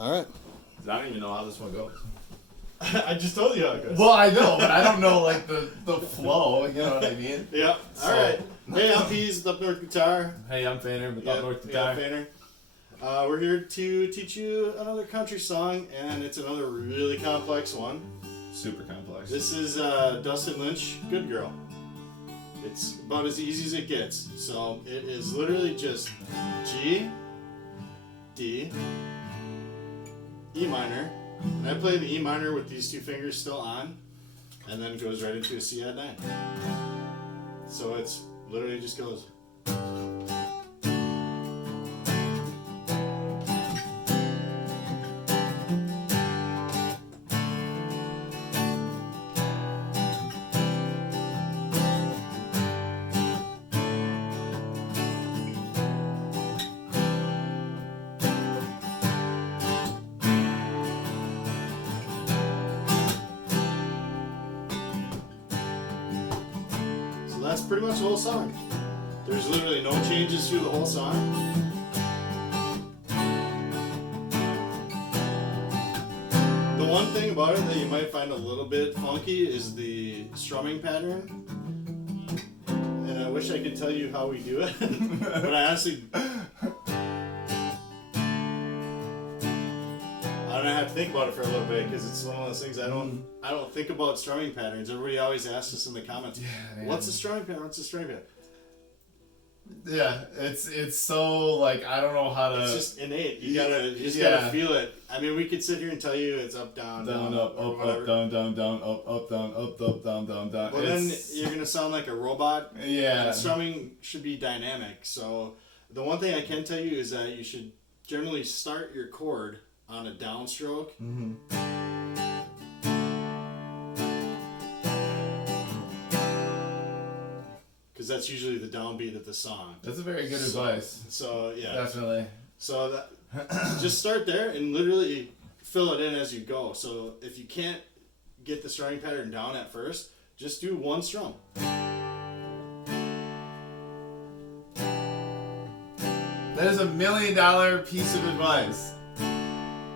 All right. I don't even know how this one goes. I just told you how it goes. Well, I know, but I don't know like the flow. You know what I mean? Yeah. All right. Hey, I'm Pease with Up North Guitar. Hey, I'm Fainer with Up North Guitar. Fainer. We're here to teach you another country song, and it's another really complex one. Super complex. This is Dustin Lynch, Good Girl. It's about as easy as it gets. So it is literally just G, D, E minor. And I play the E minor with these two fingers still on, and then goes right into a C add 9. So it's literally just goes. That's pretty much the whole song. There's literally no changes through the whole song. The one thing about it that you might find a little bit funky is the strumming pattern. And I wish I could tell you how we do it, but I honestly I have to think about it for a little bit because it's one of those things I don't think about strumming patterns. Everybody always asks us in the comments, "What's the strumming pattern? What's the strumming pattern?" Yeah, it's so like I don't know how to. It's just innate. You just gotta feel it. I mean, we could sit here and tell you it's up, down, down, up, down, down, down, up, down, up, down, down. Well, then you're gonna sound like a robot. Yeah. And strumming should be dynamic. So the one thing I can tell you is that you should generally start your chord on a downstroke. Mm-hmm. Because that's usually the downbeat of the song. That's a very good advice. So yeah. Definitely. So that just start there and literally fill it in as you go. So if you can't get the strumming pattern down at first, just do one strum. That is $1 million piece of advice.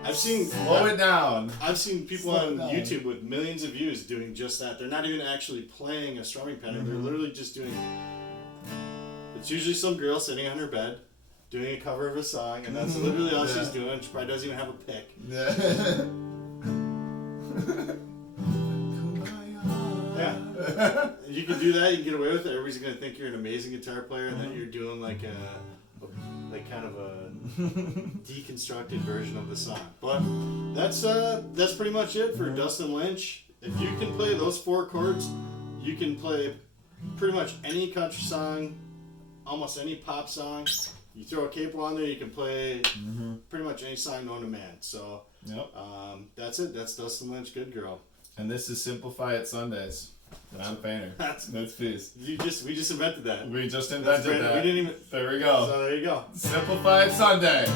I've seen slow it down. I've seen people on YouTube with millions of views doing just that. They're not even actually playing a strumming pattern. Mm-hmm. They're literally just doing. It's usually some girl sitting on her bed doing a cover of a song, and that's literally all she's doing. She probably doesn't even have a pick. Yeah. Yeah. You can do that. You can get away with it. Everybody's gonna think you're an amazing guitar player, and that you're doing like kind of a deconstructed version of the song. But that's pretty much it for Dustin Lynch. If you can play those 4 chords, you can play pretty much any country song, almost any pop song. You throw a capo on there, you can play pretty much any song known to man. So that's it. That's Dustin Lynch, Good Girl. And this is Simplify It Sundays. And I'm Fainer. That's Peace. We just invented that. We just invented that. We didn't even. There we go. So there you go. Simplified Sunday.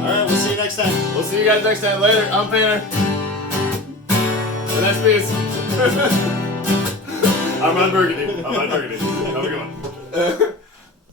Alright, we'll see you next time. We'll see you guys next time. Later. I'm Fainer. And that's Peace. I'm on Burgundy. Have a good one.